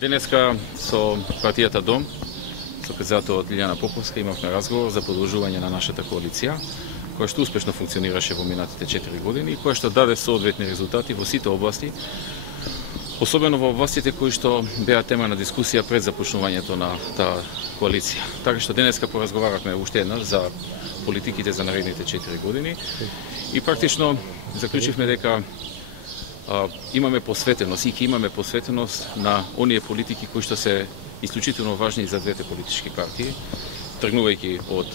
Денеска со партијата Дом, со председател Лилјана Поповска, имавме разговор за продолжување на нашата коалиција, која што успешно функционираше во минатите 4 години и која што даде соодветни резултати во сите области, особено во областите кои што беа тема на дискусија пред започнувањето на таа коалиција. Така што денеска поразговаравме уште еднаш за политиките за наредните 4 години и практично заклучивме дека имаме посветеност и ќе имаме посветеност на оние политики кои што се исклучително важни за двете политички партии, тргнувајќи од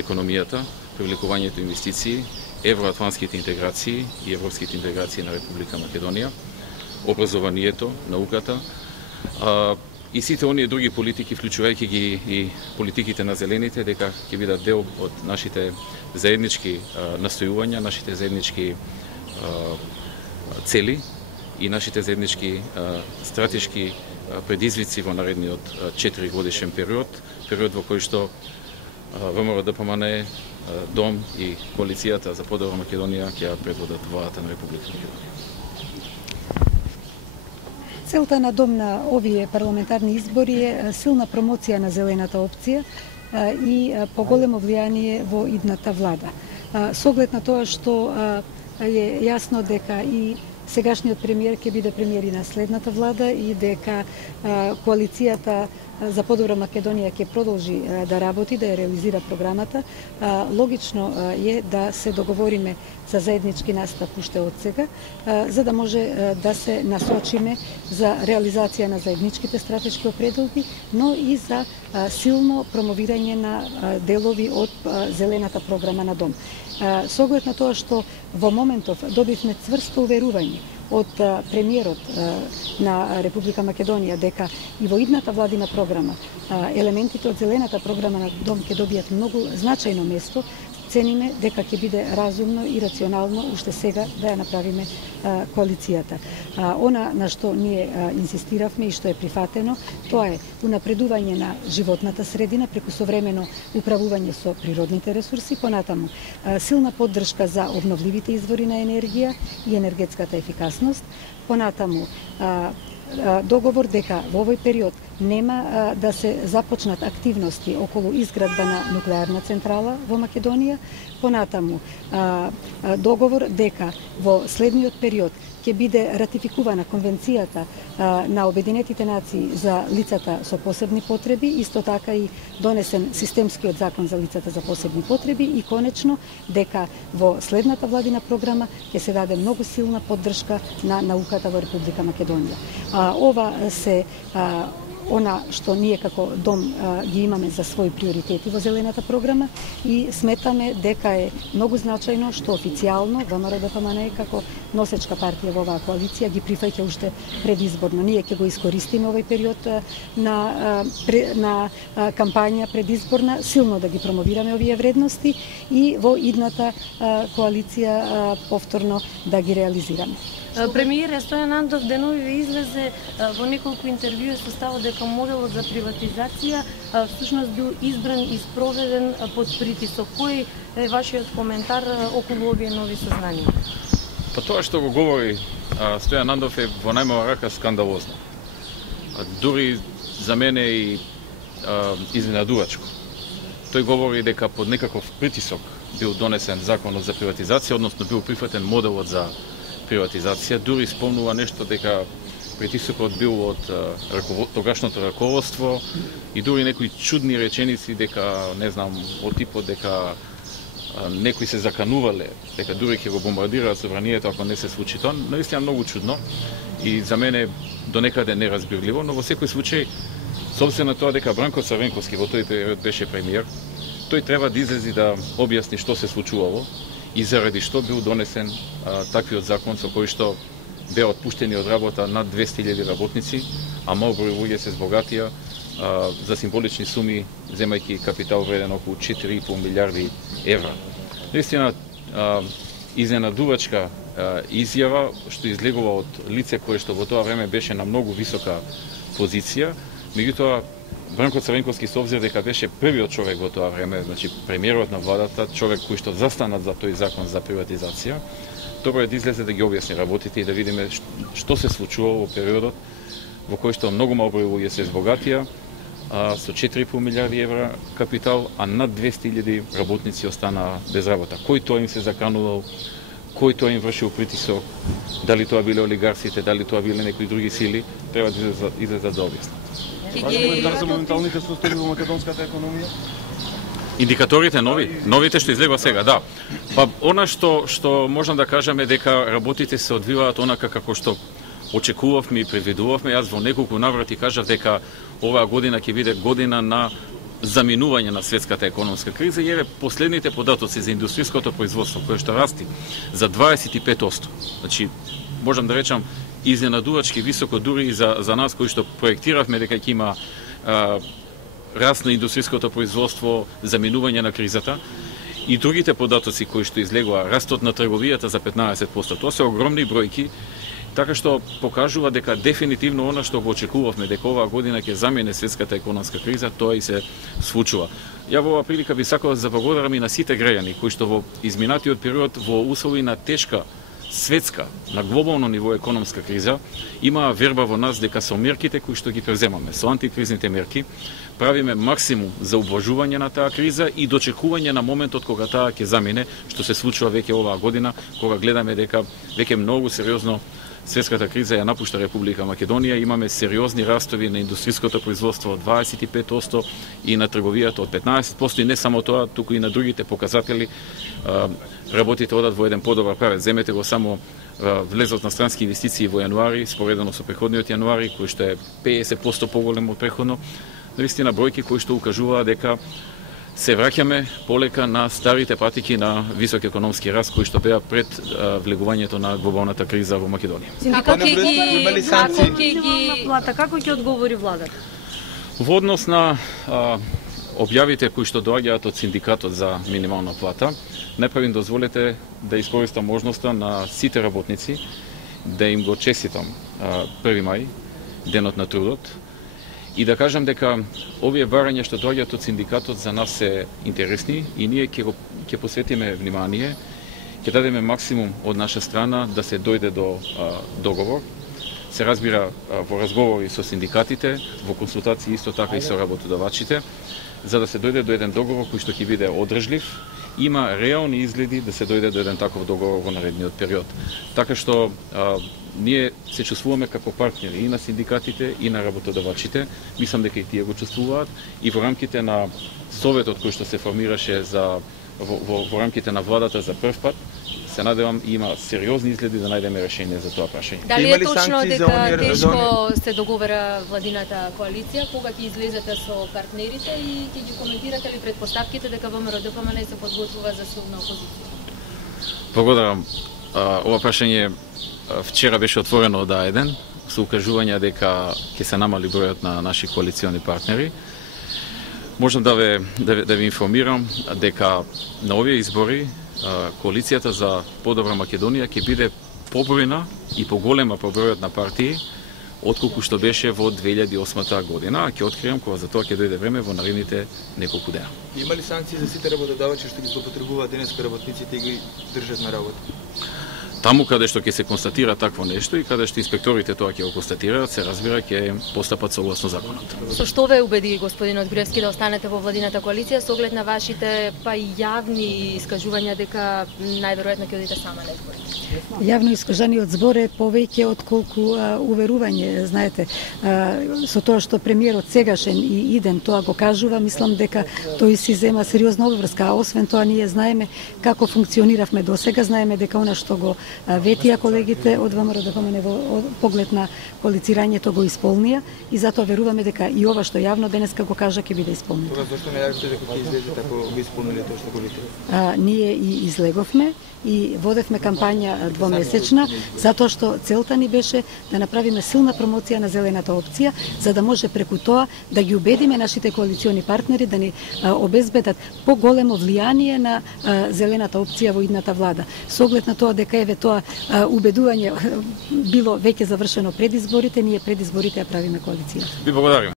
економијата, привлекувањето инвестиции, евроатлантските интеграции и европските интеграции на Република Македонија, образованието, науката и сите оние други политики, вклучувајќи ги и политиките на зелените, дека ќе бидат дел од нашите заеднички настојувања, нашите заеднички цели и нашите заеднички стратешки предизвици во наредниот 4 годишен период во кој што ВМРО-ДПМНЕ, Дом и коалицијата за подобра Македонија ќе предводат владата на Република Македонија. Целта на Дом на овие парламентарни избори е силна промоција на зелената опција и поголемо влијание во идната влада. С оглед на тоа што е јасно дека и сегашниот премиер ќе биде премиер и на следната влада и дека коалицијата за подобра Македонија ќе продолжи да работи, да ја реализира програмата, логично е да се договориме за заеднички настап уште од сега, за да може да се насочиме за реализација на заедничките стратешки определби, но и за силно промовирање на делови од зелената програма на Дом. Со оглед на тоа што во моментов добивме цврсто уверување од премиерот на Република Македонија дека и во идната владина програма елементите од зелената програма на Дом ќе добијат многу значајно место, цениме дека ќе биде разумно и рационално уште сега да ја направиме коалицијата. Она на што ние инсистиравме и што е прифатено, тоа е унапредување на животната средина преку современо управување со природните ресурси, понатаму силна поддршка за обновливите извори на енергија и енергетската ефикасност, понатаму договор дека во овој период нема да се започнат активности околу изградба на нуклеарна централа во Македонија, понатаму договор дека во следниот период ќе биде ратификувана Конвенцијата на Обединетите нации за лицата со посебни потреби, исто така и донесен системскиот закон за лицата за посебни потреби и конечно дека во следната владина програма ќе се даде многу силна поддршка на науката во Република Македонија. Ова се она што ние како Дом ги имаме за своји приоритети во зелената програма и сметаме дека е многу значајно што официјално ВМРО-ДПМНЕ како носечка партија во оваа коалиција ги прифаќа уште предизборно. Ние ќе го искористиме овој период на кампања предизборна, силно да ги промовираме овие вредности и во идната коалиција повторно да ги реализираме. Премиер Стојан Андов денови излезе во неколку интервјуи со ставот дека моделот за приватизација всушност бил избран и спроведен под притисок. Кој е вашиот коментар околу овие нови сознанија? Па тоа што го говори Стојан Андов е во најмала рака скандалозно. Дури за мене и изненадувачко. Тој говори дека под некаков притисок бил донесен законот за приватизација, односно бил прифатен моделот за приватизација, дури спомнува нешто дека притисокот бил од тогашното раководство и дури некои чудни реченици дека, не знам, од типот дека некои се заканувале, дека дури ќе го бомбардираат собранието ако не се случи тоа. Наистина многу чудно и за мене до некаде неразбирливо, но во секој случај, с обзир на тоа дека Бранко Црвенковски во тој период беше премиер, тој треба да излези да објасни што се случувало и заради што бил донесен таквиот закон со кој што беа отпуштени од работа над 200.000 работници, а мал број луѓе се збогатија за символични суми, земајќи капитал вреден околу 4,5 милиарди евра. Наистина изненадувачка изјава што излегува од лице кое што во тоа време беше на многу висока позиција, меѓутоа Бранко Црвенковски со обзир дека беше првиот човек во тоа време, значи премиерот на владата, човек кој што застанат за тој закон за приватизација, добро е да излезе да ги објасни работите и да видиме што се случувало во периодот во кој што многу малку луѓе се збогатија, со 4,5 милиарди евра капитал, а над 200.000 работници останаа без работа. Кој тоа им се заканувал, кој тоа им вршил притисок, дали тоа биле олигарсите, дали тоа биле некои други сили, треба да излезат да објаснат. Кажете за моменталните состојби во македонската економија? Индикаторите новите што излегува сега, да. Па она што можам да кажам е дека работите се одвиваат онака како што очекувавме и предвидувавме. Јас во неколку наврати кажав дека оваа година ќе биде година на заминување на светската економска криза, и последните податоци за индустријското производство кое што расти за 25%. Значи, можам да речам изненадувачки високо дури и за нас кои што проектиравме дека ќе има раст на индустријското производство, заминување на кризата, и другите податоци кои што излегува, растот на трговијата за 15%. Тоа се огромни бројки, така што покажува дека дефинитивно она што го очекувавме, дека оваа година ќе замине светската економска криза, тоа и се случува. Ја во оваа прилика би сакал да заблагодарам и на сите граѓани кои што во изминатиот период во услови на тешка светска, на глобално ниво економска криза, имаа верба во нас дека со мерките кои што ги преземаме, со антикризните мерки, правиме максимум за убlažување на таа криза и дочекување на моментот кога таа ќе замине, што се случува веќе оваа година, кога гледаме дека веќе многу сериозно светската криза ја напушта Република Македонија, имаме сериозни растови на индустријското производство од 25% и на трговијата од 15%, и не само тоа, туку и на другите показатели. Работите одат во еден подобар правец. Земете го само влезот на странски инвестиции во јануари, споредено со преходниот јануари, кој што е 50% поголем од преходно. Наистина бројки кои што укажуваат дека се враќаме полека на старите патики на висок економски раст кои што беа пред влегувањето на глобалната криза во Македонија. Како ќе одговори владата? Во однос на објавите кои што доаѓаат од синдикатот за минимална плата, најпрво дозволете да искористам можноста на сите работници да им го честитам 1 мај, денот на трудот, и да кажам дека овие барања што доаѓаат од синдикатот за нас се интересни и ние ќе посветиме внимание, ќе дадеме максимум од наша страна да се дојде до договор. Се разбира во разговори со синдикатите, во консултации исто така и со работодавачите, за да се дојде до еден договор кој што ќе биде одржлив. Има реални изгледи да се дојде до еден таков договор во наредниот период. Така што ние се чувствуваме како партнери и на синдикатите и на работодавачите. Мислам дека и тие го чувствуваат, и во рамките на советот кој што се формираше во рамките на владата за прв пат, се надевам има сериозни изгледи да најдеме решение за тоа прашање. Дали е точно дека тешко се договара владината коалиција, кога ќе излезете со партнерите и ќе ги коментирате ли предпоставките дека ВМРО-ДПМН се подготвува за силна опозиција? Благодарам. Ова прашање вчера беше отворено од А1 со укажување дека ќе се намали бројот на наши коалициони партнери. Можам да ви информирам дека на овие избори коалицијата за подобра Македонија ќе биде побројна и поголема по бројот на партии отколку што беше во 2008 година, а ќе откриам кога за тоа ќе дојде време во наредните неколку дена. Има ли санкции за сите работодавачи што ги злоупотребуваат денеска работниците и ги држат на работа? Таму каде што ќе се констатира такво нешто и каде што инспекторите тоа ќе го констатираат, се разбира ќе постапат согласно законот. Со што ве убеди господинот Груевски да останете во владината коалиција со оглед на вашите па и јавни искажувања дека најверојатно ќе одите сама на избори? Јавно искажаниот збор е повеќе отколку уверување, знаете, со тоа што премиерот сегашен и иден тоа го кажува, мислам дека тој си зема сериозна обврска, а освен тоа ние знаеме како функциониравме досега, знаеме дека она што го ветија колегите од ВМРО-ДПМН во поглед на коалицирањето го исполнија, и затоа веруваме дека и ова што јавно денеска го кажа ќе биде исполнето. Тога зашто не јавите дека ќе излезете ако го исполниле тоа што го ветите? Ние и излеговме и водевме кампања двомесечна, затоа што целта ни беше да направиме силна промоција на зелената опција, за да може преку тоа да ги убедиме нашите коалициони партнери да ни обезбедат поголемо влијание на зелената опција во идната влада. Со оглед на тоа дека еве тоа убедување било веќе завршено пред изборите, ние пред изборите ја правиме коалиција. Ви благодарам.